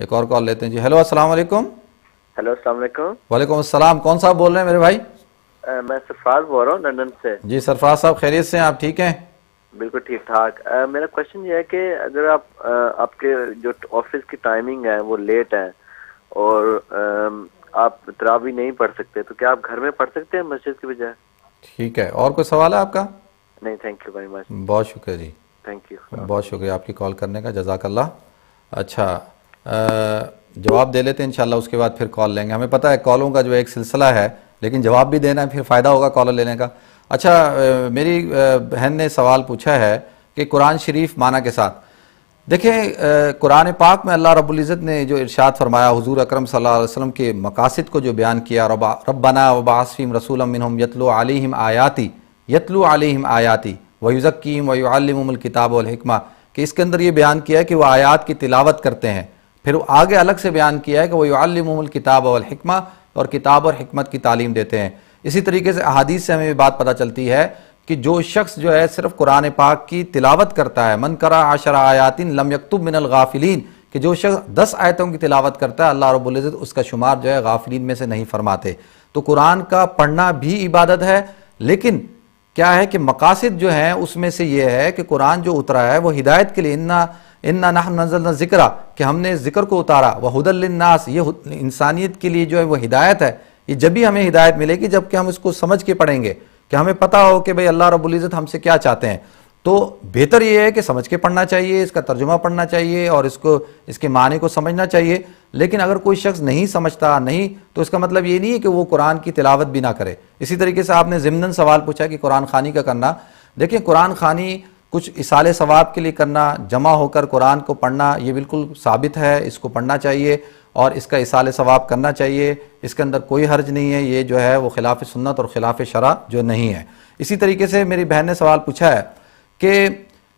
ایک اور کال لیتے ہیں جی. ہیلو السلام علیکم. ہیلو السلام علیکم. وعلیکم السلام. کون صاحب بول رہے ہیں میرے بھائی؟ میں سرفراز بول رہا ہوں لندن سے. جی سرفراز صاحب خیریت سے ہیں؟ آپ ٹھیک ہیں؟ بالکل ٹھیک ٹھاک. میرا کوشچن یہ ہے کہ اگر آپ کے جو آفس کی ٹائمنگ ہے وہ لیٹ ہے اور آپ تراویح نہیں پڑھ سکتے تو کیا آپ گھر میں پڑھ سکتے ہیں مسجد کی بجائے؟ ٹھیک ہے. اور کوئی سوال ہے آپ کا؟ نہیں. Thank you very much. بہت شکریہ جی. Thank you. بہت شکریہ آپ کی کال کرنے کا. جزاک اللہ. اچھا جواب دے لیتے ہیں انشاءاللہ, اس کے بعد پھر کال لیں گے. ہمیں پتہ ہے کالوں کا جو ایک سلسلہ ہے, لیکن جواب بھی دینا ہے, پھر فائدہ ہوگا کالر لینے کا. اچھا میری بہن نے سوال پوچھا ہے کہ قرآن شریف معنی کے ساتھ دیکھیں, قرآن پاک میں اللہ رب العزت نے جو ارشاد فرمایا, حضور اکرم صلی اللہ علیہ وسلم کے مقاصد کو جو بیان کیا, ربنا وبعث فیہم رسولا منہم یتلو علیہم آیاتی ویزکیہم ویعلمہم الکتاب والحکمہ, کہ اس کے اندر یہ بیان کیا ہے کہ وہ آیات کی تلاوت کرتے ہیں. پھر آگے الگ سے بیان کیا ہے کہ ویعلمہم الکتاب والحکمہ, اور کتاب اور حکمت کی تعلیم دیتے ہیں. اسی طریقے سے احادیث سے ہمیں یہ بات پتہ چلتی ہے کہ جو شخص جو ہے صرف قرآن پاک کی تلاوت کرتا ہے, من قرأ 10 آیات لم یکتب من الغافلین, کہ جو شخص 10 آیتوں کی تلاوت کرتا ہے اللہ رب العزت اس کا شمار جو ہے غافلین میں سے نہیں فرماتے. تو قرآن کا پڑھنا بھی عبادت ہے, لیکن کیا ہے کہ مقاصد جو ہیں اس میں سے یہ ہے کہ قرآن جو اترا ہے وہ ہدایت کے لیے, انا نحن نزلنا ذکر, کہ ہم نے ذکر کو اتارا, وہدی للناس, یہ انسانیت کے لیے جو ہے وہ ہدایت ہے. یہ جبھی ہمیں ہدایت ملے گی جب کہ ہم اس کو سمجھ کے پڑھیں گے, کہ ہمیں پتہ ہو کہ بھئی اللہ رب العزت ہم سے کیا چاہتے ہیں. تو بہتر یہ ہے کہ سمجھ کے پڑھنا چاہیے, اس کا ترجمہ پڑھنا چاہیے اور اس کے معنی کو سمجھنا چاہیے. لیکن اگر کوئی شخص نہیں سمجھتا نہیں, تو اس کا مطلب یہ نہیں ہے کہ وہ قرآن کی تلاوت بھی نہ کرے. اسی طریقے سے آپ نے ضمناً سوال پوچھا کہ قرآن خوانی کا کرنا. دیکھیں قرآن خوانی کچھ اصال ثواب کے لیے کرنا, جمع ہو کر قرآن کو پڑھنا, یہ بالکل ثابت ہے, اس کو پڑھنا چاہیے اور اس کا اصال ثواب کرنا چاہیے. اس کے اندر کوئی حرج نہیں ہے, یہ جو ہے وہ خلاف سنت اور خلاف شرع جو نہیں ہے. اسی طریقے سے میری بہن نے سوال پوچھا ہے کہ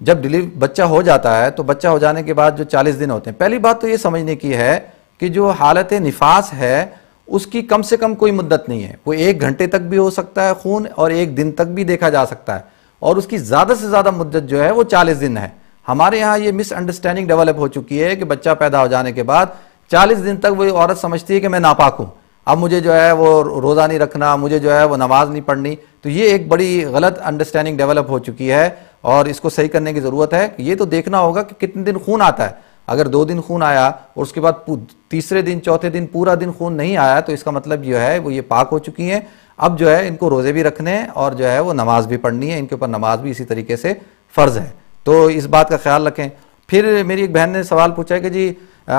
جب بچہ ہو جاتا ہے تو بچہ ہو جانے کے بعد جو 40 دن ہوتے ہیں, پہلی بات تو یہ سمجھنے کی ہے کہ جو حالت نفاس ہے اس کی کم سے کم کوئی مدت نہیں ہے. وہ 1 گھنٹے تک بھی ہو سکتا ہے خون, اور 1 دن تک بھی دیکھا جا سکتا ہے, اور اس کی زیادہ سے زیادہ مدت جو ہے وہ 40 دن ہے. ہمارے ہاں یہ مس انڈرسٹینڈنگ ڈیولپ ہو چکی ہے کہ بچہ پیدا ہو جانے کے بعد 40 دن تک وہ عورت سمجھتی ہے کہ میں ناپاک ہوں, اب مجھے جو ہے وہ روزہ نہیں رکھنا, مجھے جو ہے وہ نماز نہیں پڑھنی. تو یہ ایک بڑی غلط انڈرسٹینڈنگ ڈیولپ ہو چکی ہے, اور اس کو صحیح کرنے کی ضرورت ہے. یہ تو دیکھنا ہوگا کہ کتنے دن خون آتا ہے. اگر 2 دن خون آیا اور اس کے بعد تیسرے دن چوتھے دن پورا دن خون نہیں آیا, تو اس کا مطلب جو ہے وہ یہ پاک ہو چکی ہیں. اب جو ہے ان کو روزے بھی رکھنے ہیں اور جو ہے وہ نماز بھی پڑھنی ہے, ان کے اوپر نماز بھی اسی طریقے سے فرض ہے. تو اس بات کا خیال رکھیں. پھر میری ایک بہن نے سوال پوچھا ہے کہ جی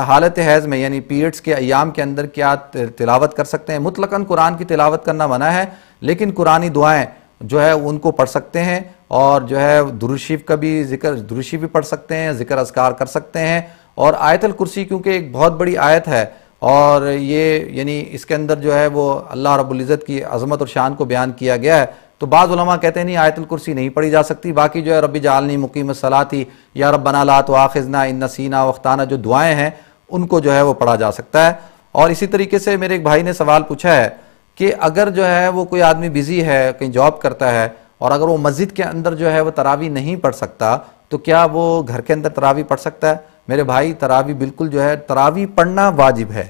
حالت حیض میں یعنی پیریڈز کے ایام کے اندر کیا تلاوت کر سکتے ہیں؟ مطلقاً قرآن کی تلاوت کرنا منع ہے, لیکن قرآنی دعائیں جو ہے ان کو پڑھ سکتے ہیں, اور جو ہے درود شریف کا بھی درود شریف بھی پڑھ سکتے ہیں, ذکر اذکار کر سکتے ہیں. اور آیت الکرسی کیونکہ ایک بہت بڑی آیت ہے, اور یہ یعنی اس کے اندر جو ہے وہ اللہ رب العزت کی عظمت اور شان کو بیان کیا گیا ہے. تو بعض علماء کہتے ہیں نہیں آیت الکرسی نہیں پڑھی جا سکتی, باقی جو ہے رب جعلنی مقیم الصلاۃ, یا ربنا لا تؤاخذنا ان نسینا واخطانا, جو دعائیں ہیں ان کو جو ہے وہ پڑھا جا سکتا ہے. اور اسی طریقے سے میرے ایک بھائی نے سوال پوچھا ہے کہ اگر جو ہے وہ کوئی آدمی بزی ہے, کہیں جاب کرتا ہے, اور اگر وہ مسجد کے اندر جو ہے وہ تراویح نہیں پڑھ سکتا, تو کیا وہ گھر کے اندر تراویح پڑھ سکتا ہے؟ میرے بھائی تراویح بالکل جو ہے تراویح پڑھنا واجب ہے,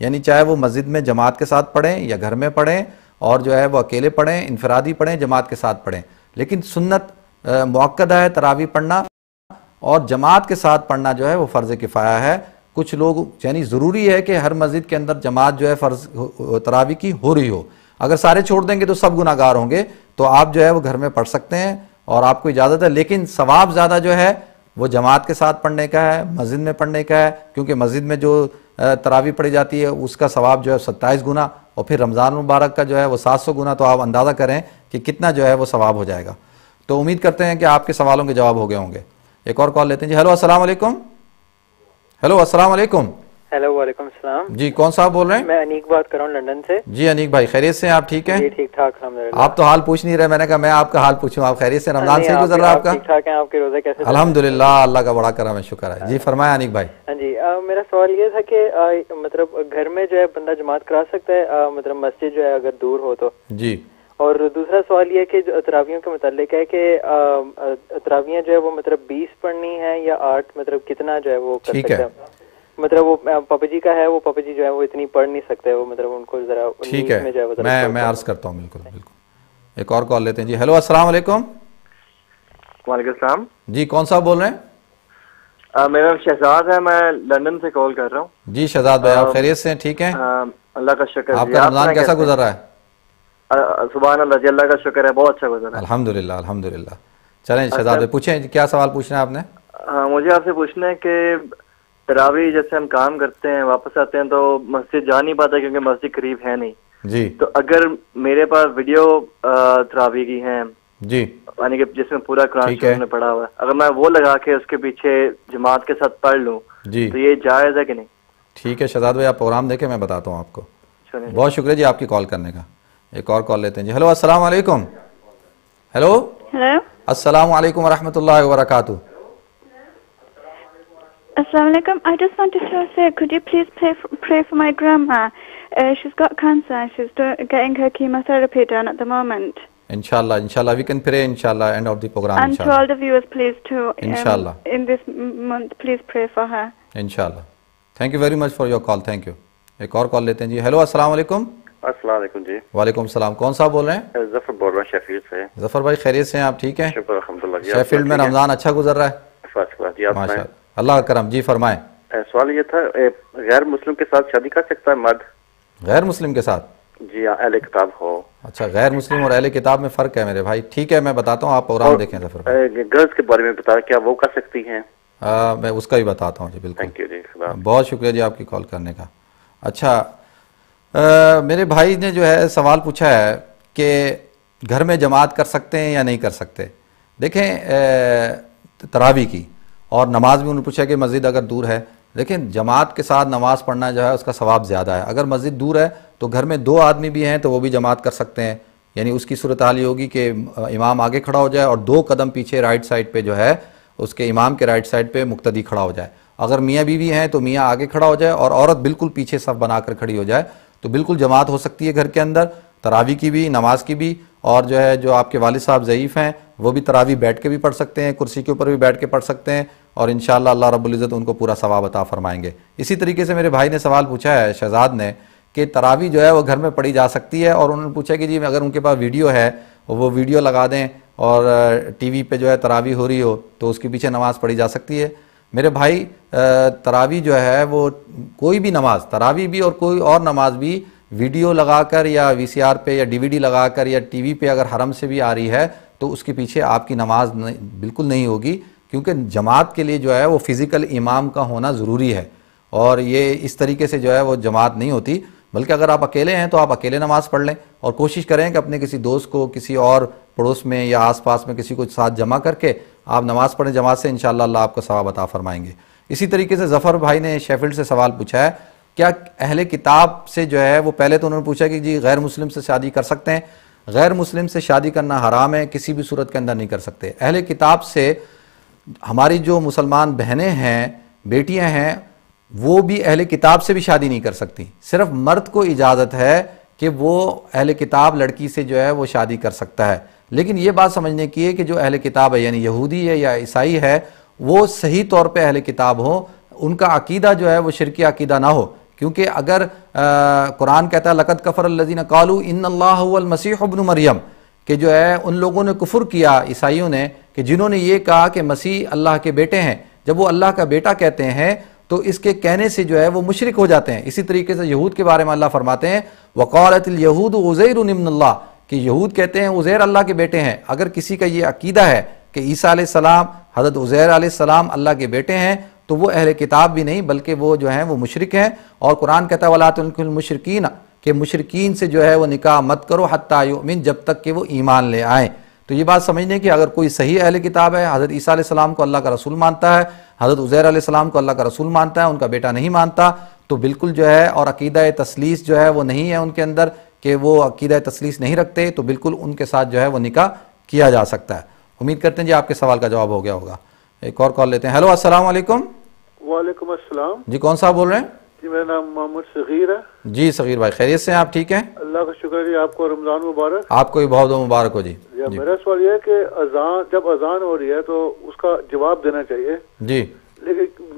یعنی چاہے وہ مسجد میں جماعت کے ساتھ پڑھیں یا گھر میں پڑھیں, اور جو ہے وہ اکیلے پڑھیں, انفرادی پڑھیں, جماعت کے ساتھ پڑھیں. لیکن سنت مؤکدہ ہے تراویح پڑھنا, اور جماعت کے ساتھ پڑھنا جو ہے وہ فرض کفایہ ہے. کچھ لوگ یعنی ضروری ہے کہ ہر مسجد کے اندر جماعت جو ہے فرض تراویح کی ہو رہی ہو. اگر سارے چھوڑ دیں گے تو سب گناہ گار ہوں گے. تو آپ جو ہے وہ گھر میں پڑھ سکتے ہیں اور آپ کو اجازت ہے, لیکن ثواب زیادہ جو ہے وہ جماعت کے ساتھ پڑھنے کا ہے, مسجد میں پڑھنے کا ہے, کیونکہ مسجد میں جو تراویح پڑھی جاتی ہے اس کا ثواب جو ہے 27 گنا, اور پھر رمضان مبارک کا جو ہے وہ 700 گنا. تو آپ اندازہ کریں کہ کتنا جو ہے وہ ثواب ہو جائے گا. تو امید کرتے ہیں کہ آپ کے سوالوں کے جواب ہو گئے ہوں گے. ایک اور کال لیتے ہیں جی. ہیلو السلام علیکم. ہیلو السلام علیکم. ہیلو وعلیکم السلام. جی کون صاحب بول رہے ہیں؟ میں انیک بات کر رہا ہوں لندن سے. جی انیک بھائی خیریت سے ہیں آپ؟ ٹھیک ہیں جی ٹھیک ٹھاک الحمدللہ. آپ تو حال پوچھ نہیں رہے, میں نے کہا میں آپ کا حال پوچھوں. آپ خیریت سے؟ رمضان سے گزر رہا ہے آپ کا؟ ٹھیک ٹھاک ہیں. آپ کے روزے کیسے؟ الحمدللہ اللہ کا بڑا کرم ہے, شکر ہے. جی فرمائیں انیک بھائی. ہاں جی, میرا سوال یہ تھا کہ مطلب گھر میں جو ہے بندہ جماعت کرا سکتا ہے, مطلب مسجد جو ہے اگر دور ہو تو؟ جی. اور دوسرا سوال یہ کہ تراویحوں کے متعلق ہے کہ تراویحیں جو ہے وہ مطلب 20 پڑھنی ہے یا 8, مطلب کتنا جو ہے وہ کر سکتے ہیں؟ مطلب وہ پاپا جی کا ہے، وہ پاپا جی جو ہے وہ اتنی پڑھ نہیں سکتے، وہ مطلب ان کو ذرا ٹھیک ہے، میں عرض کرتا ہوں. بالکل بالکل. ایک اور کال لیتے ہیں جی. ہیلو السلام علیکم. وعلیکم السلام. جی کون صاحب بول رہے ہیں؟ میرا نام شہزاد ہے، میں لندن سے کال کر رہا ہوں. جی شہزاد بھائی، آپ خیریت سے ہیں؟ ٹھیک ہیں؟ اللہ کا شکر. آپ کا رمضان کیسا گزر رہا ہے؟ سبحان اللہ جی، اللہ کا شکر ہے، بہت اچھا گزر رہا ہے. الحمدللہ الحمدللہ. چلیں شہزاد بھائی پوچھیں، کیا سوال پوچھنا ہے آپ نے؟ مجھے آپ سے پوچھنا ہے کہ تراویح جیسے ہم کام کرتے ہیں واپس آتے ہیں تو مسجد جا نہیں پاتے کیونکہ مسجد قریب ہے نہیں جی. تو اگر میرے پاس ویڈیو تراویح کی ہیں جی، یعنی کہ جس میں پورا قرآن شریف میں پڑھا ہوا ہے، اگر میں وہ لگا کے اس کے پیچھے جماعت کے ساتھ پڑھ لوں جی تو یہ جائز ہے کہ نہیں؟ ٹھیک ہے شہزاد بھائی، آپ پروگرام دیکھیں، میں بتاتا ہوں آپ کو. بہت شکریہ جی آپ کی کال کرنے کا. ایک اور کال لیتے ہیں جی. ہیلو السلام علیکم. ہیلو السلام علیکم ورحمۃ اللہ وبرکاتہ. Assalamu alaikum. I just wanted to say, could you please pray for my grandma? She's got cancer and she's getting her chemotherapy done at the moment. Inshallah, we can pray inshallah end of the program. And to all the viewers, please too. Inshallah. In this month, please pray for her. Inshallah. Thank you very much for your call. Thank you. ایک اور کال لیتے ہیں جی. Hello السلام علیکم. السلام علیکم جی. وعلیکم السلام. کون صاحب بول رہے ہیں؟ ظفر بول رہا ہوں شیفیلڈ سے. ظفر بھائی خیریت سے ہیں آپ؟ ٹھیک ہیں؟ شکر الحمدللہ جی. شیفیلڈ میں رمضان اچھا گزر رہا ہے؟ فرسٹ کلاس جی. آپ ماشاء اللہ کا کرم. جی فرمائیں. سوال یہ تھا، غیر مسلم کے ساتھ شادی کر سکتا ہے مرد؟ غیر مسلم کے ساتھ؟ جی اہل کتاب ہو. اچھا، غیر مسلم اور اہل کتاب میں فرق ہے میرے بھائی. ٹھیک ہے میں بتاتا ہوں، آپ پروگرام دیکھیں. ظفر بھائی گرلز کے بارے میں بتا، کیا وہ کر سکتی ہیں؟ میں اس کا بھی بتاتا ہوں جی. بالکل. تھینک یو جی. بہت شکریہ جی آپ کی کال کرنے کا. اچھا میرے بھائی نے جو ہے سوال پوچھا ہے کہ گھر میں جماعت کر سکتے ہیں یا نہیں کر سکتے. دیکھیں تراویح کی اور نماز بھی انہوں نے پوچھا کہ مسجد اگر دور ہے. دیکھیں جماعت کے ساتھ نماز پڑھنا جو ہے اس کا ثواب زیادہ ہے. اگر مسجد دور ہے تو گھر میں 2 آدمی بھی ہیں تو وہ بھی جماعت کر سکتے ہیں. یعنی اس کی صورتحال یہ ہوگی کہ امام آگے کھڑا ہو جائے اور 2 قدم پیچھے رائٹ سائڈ پہ جو ہے اس کے امام کے رائٹ سائڈ پہ مقتدی کھڑا ہو جائے. اگر میاں بیوی ہیں تو میاں آگے کھڑا ہو جائے اور عورت بالکل پیچھے صف بنا کر کھڑی ہو جائے تو بالکل جماعت ہو سکتی ہے گھر کے اندر، تراویح کی بھی نماز کی بھی. اور جو ہے جو آپ کے والد صاحب ضعیف ہیں وہ بھی تراویح بیٹھ کے بھی پڑھ سکتے ہیں، کرسی کے اوپر بھی بیٹھ کے پڑھ سکتے ہیں اور انشاءاللہ اللہ رب العزت ان کو پورا ثواب عطا فرمائیں گے. اسی طریقے سے میرے بھائی نے سوال پوچھا ہے شہزاد نے کہ تراویح جو ہے وہ گھر میں پڑھی جا سکتی ہے اور انہوں نے پوچھا کہ جی اگر ان کے پاس ویڈیو ہے وہ ویڈیو لگا دیں اور ٹی وی پہ جو ہے تراویح ہو رہی ہو تو اس کے پیچھے نماز پڑھی جا سکتی ہے. میرے بھائی تراویح جو ہے وہ کوئی بھی نماز، تراویح بھی اور کوئی اور نماز بھی ویڈیو لگا کر یا وی سی آر پہ یا ڈی وی ڈی لگا کر یا ٹی وی پہ اگر حرم سے بھی آ رہی ہے تو اس کے پیچھے آپ کی نماز بالکل نہیں ہوگی، کیونکہ جماعت کے لیے جو ہے وہ فزیکل امام کا ہونا ضروری ہے اور یہ اس طریقے سے جو ہے وہ جماعت نہیں ہوتی. بلکہ اگر آپ اکیلے ہیں تو آپ اکیلے نماز پڑھ لیں اور کوشش کریں کہ اپنے کسی دوست کو کسی اور پڑوس میں یا آس پاس میں کسی کو ساتھ جمع کر کے آپ نماز پڑھیں جماعت سے، انشاءاللہ اللہ آپ کو ثواب عطا فرمائیں گے. اسی طریقے سے ظفر بھائی نے شیفیلڈ سے سوال پوچھا ہے کیا اہل کتاب سے جو ہے وہ پہلے تو انہوں نے پوچھا کہ جی غیر مسلم سے شادی کر سکتے ہیں. غیر مسلم سے شادی کرنا حرام ہے، کسی بھی صورت کے اندر نہیں کر سکتے. اہل کتاب سے ہماری جو مسلمان بہنیں ہیں، بیٹیاں ہیں، وہ بھی اہل کتاب سے بھی شادی نہیں کر سکتی. صرف مرد کو اجازت ہے کہ وہ اہل کتاب لڑکی سے جو ہے وہ شادی کر سکتا ہے. لیکن یہ بات سمجھنے کی ہے کہ جو اہل کتاب ہے یعنی یہودی ہے یا عیسائی ہے وہ صحیح طور پہ اہل کتاب ہو، ان کا عقیدہ جو ہے وہ شرکی عقیدہ نہ ہو. کیونکہ اگر قرآن کہتا ہے لقد کفر الذین قالوا ان اللہ هو المسیح ابن مریم، کہ جو ہے ان لوگوں نے کفر کیا عیسائیوں نے کہ جنہوں نے یہ کہا کہ مسیح اللہ کے بیٹے ہیں. جب وہ اللہ کا بیٹا کہتے ہیں تو اس کے کہنے سے جو ہے وہ مشرک ہو جاتے ہیں. اسی طریقے سے یہود کے بارے میں اللہ فرماتے ہیں وقالت اليہود عزیر ابن اللہ، کہ یہود کہتے ہیں عزیر اللہ کے بیٹے ہیں. اگر کسی کا یہ عقیدہ ہے کہ عیسیٰ علیہ السلام حضرت عزیر علیہ السلام اللہ کے بیٹے ہیں تو وہ اہل کتاب بھی نہیں بلکہ وہ جو ہیں وہ مشرک ہیں. اور قرآن کہتا ہے وَلَا تُنْكِحُوا الْمُشْرِكِينَ، کہ مشرکین سے جو ہے وہ نکاح مت کرو حتیٰ یؤمن، جب تک کہ وہ ایمان لے آئیں. تو یہ بات سمجھنے کہ اگر کوئی صحیح اہل کتاب ہے، حضرت عیسیٰ علیہ السلام کو اللہ کا رسول مانتا ہے، حضرت عزیر علیہ السلام کو اللہ کا رسول مانتا ہے، ان کا بیٹا نہیں مانتا، تو بالکل جو ہے اور عقیدہ تثلیث جو ہے وہ نہیں ہے ان کے اندر کہ وہ عقیدہ تثلیث نہیں رکھتے، تو بالکل ان کے ساتھ جو ہے وہ نکاح کیا جا سکتا ہے. امید کرتے ہیں جی آپ کے سوال کا جواب ہو گیا ہوگا. ایک اور کال لیتے ہیں. ہیلو السلام علیکم. وعلیکم السلام. جی کون صاحب بول رہے ہیں؟ جی میرا نام محمد صغیر ہے. جی صغیر بھائی خیریت سے ہیں آپ؟ ٹھیک ہیں اللہ کا شکر ہے. آپ کو رمضان مبارک. آپ کو بھی بہت بہت مبارک ہو. جی میرا سوال یہ ہے کہ اذان جب اذان ہو رہی ہے تو اس کا جواب دینا چاہیے. جی لیکن